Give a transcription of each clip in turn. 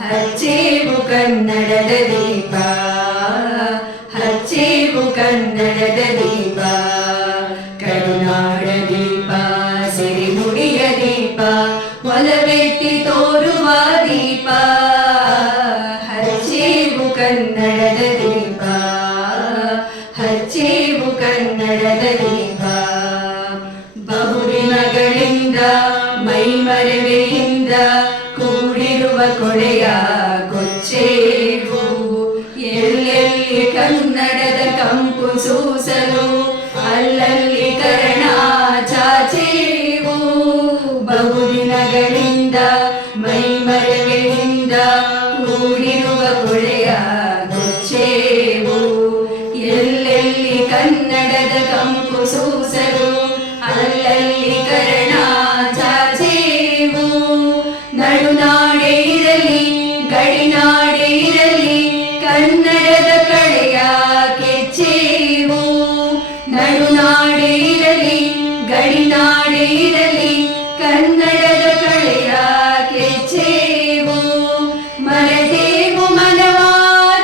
ಹಚ್ಚೇವು ಕನ್ನಡದ ದೀಪ, ಹಚ್ಚೇವು ಕನ್ನಡದ ದೀಪ, ಕರುನಾಡ ದೀಪ, ಸಿರಿನುಡಿಯ ದೀಪ, ಒಲವೆತ್ತಿ ತೋರುವ ದೀಪ, ಹಚ್ಚೇವು ಕನ್ನಡದ ದೀಪ, ಹಚ್ಚೇವು ಕನ್ನಡದ ದೀಪ. ಬಹುದಿನಗಳಿಂದ ಮೈಮರೆವೆಯಿಂದ ಕೂಡಿರುವ ಕೊಳೆಯ ಕೊಚ್ಚೇವು, ಎಲ್ಲೆಲ್ಲಿ ಕನ್ನಡದ ಕಂಪು ಸೂಸಲು ಅಲ್ಲಲ್ಲಿ ಕರ್ಣ ಚಾಚೇವು. ಬಹುದಿನಗಳಿಂದ ಮೈಮರೆವೆಯಿಂದ ಕೂಡಿರುವ ಕೊಳೆಯ ಕೊಚ್ಚೇವು, ಎಲ್ಲೆಲ್ಲಿ ಕನ್ನಡದ ಕಂಪು ಸೂಸಲು ಅಲ್ಲಲ್ಲಿ ಕರ್ಣ ಚಾಚೇವು. ನಡುನಾಡೆ ಇರಲಿ ಗಡಿನಾಡೆ ಇರಲಿ ಕನ್ನಡದ ಕಳೆಯ ಕೆಚ್ಚೇವು. ನಡುನಾಡೆ ಇರಲಿ ಗಡಿನಾಡೆ ಇರಲಿ ಕನ್ನಡದ ಕಳೆಯ ಕೆಚ್ಚೇವು. ಮರೆದೇವು ಮನವ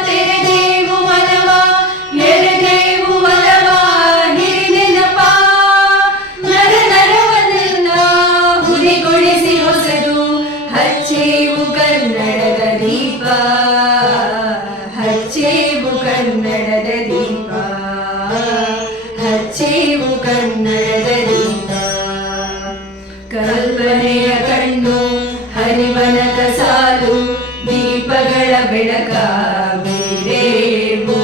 ತೆರೆದೇವು ಮನವ, ಎರೆದೇವು ಒಲವ ಹಿರಿನೆನಪ, ನರ ನರವನ್ನೆಲ್ಲ ಹುರಿಗೊಳಿಸಿ ಹೊಸದು ಹಚ್ಚೇವು ಕನ್ನಡದ ದೀಪ, ಹಚ್ಚೇವು ಕನ್ನಡದ ದೀಪ, ಹಚ್ಚೇವು ಕನ್ನಡದ ದೀಪ. ಕಲ್ಪನೆಯ ಕಣ್ಣು ಹರಿವನದ ಸಾಲು ದೀಪಗಳ ಬೆಳಕ ಬೀರೇವು.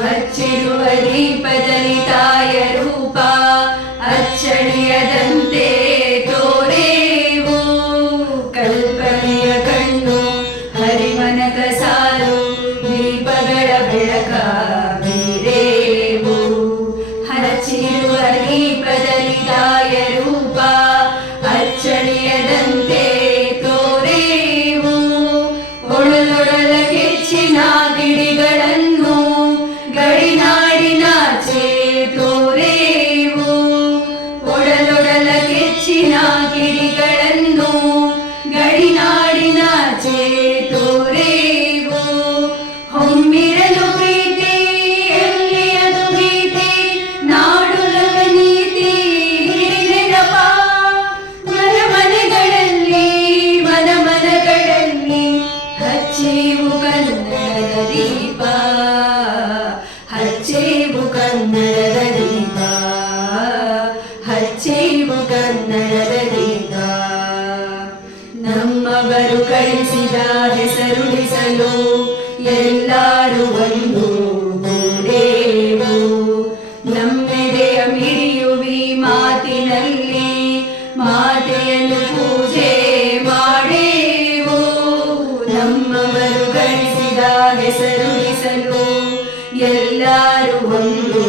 ಹಚ್ಚಿರುವ ದೀಪದಲ್ಲಿ ತಾಯ ರೂಪ ಅಚ್ಚಳಿಯದಂತೆ ತೋರೇವು. ಕಲ್ಪನೆಯ ಕಣ್ಣು ಹರಿವನದ ಸಾಲು ದೀಪಗಳ ಬೆಳಕ ಬೀರೇವು. ಹಚ್ಚಿರುವ ದೀಪದಲ್ಲಿ ತಾಯ ರೂಪ ಅಚ್ಚಳಿಯದಂತೆ ತೋರೇವು. ಒಡಲೊಡಲ ಕೆಚ್ಚಿನ ಗಿಡಿಗಳನ್ನು ಗಡಿನಾಡಿನಾಚೆ ತೋರೇವು. ಒಡಲೊಡಲ ಕೆಚ್ಚಿನ ಗಿಡಿಗಳನ್ನು ಗಡಿನಾಡಿನಾಚೆ ತೋರೇವು. ಹೊಮ್ಮಿರಲು ಪ್ರೀತಿ ಎಲ್ಲಿಯದು ಭೀತಿ, ನಾಡುಲಗ ನೀತಿ ಹಿರಿನೆನಪ, ಮನ ಮನೆಗಳಲ್ಲಿ ಮನ ಮನಗಳಲ್ಲಿ ಹಚ್ಚೇವು ಕನ್ನಡದ ದೀಪ, ಹಚ್ಚೇವು ಕನ್ನಡದ ದೀಪ, ಹಚ್ಚೇವು ಕನ್ನಡದ ದೀಪ. ನಮ್ಮವರು ಕಳಿಸಿದ ಹೆಸರುಳಿಸಲು ಎಲ್ಲರೂ ಒಂದು ಗೂಡೇವು. ನಮ್ಮೆದೆಯ ಮಿಡಿಯುವಿ ಮಾತಿನಲ್ಲಿ ಮಾತೆಯನ್ನು ಪೂಜೆ ಮಾಡೇವು. ನಮ್ಮವರು ಗಳಿಸಿದ ಹೆಸರುಳಿಸಲು ಎಲ್ಲರೂ ಒಂದು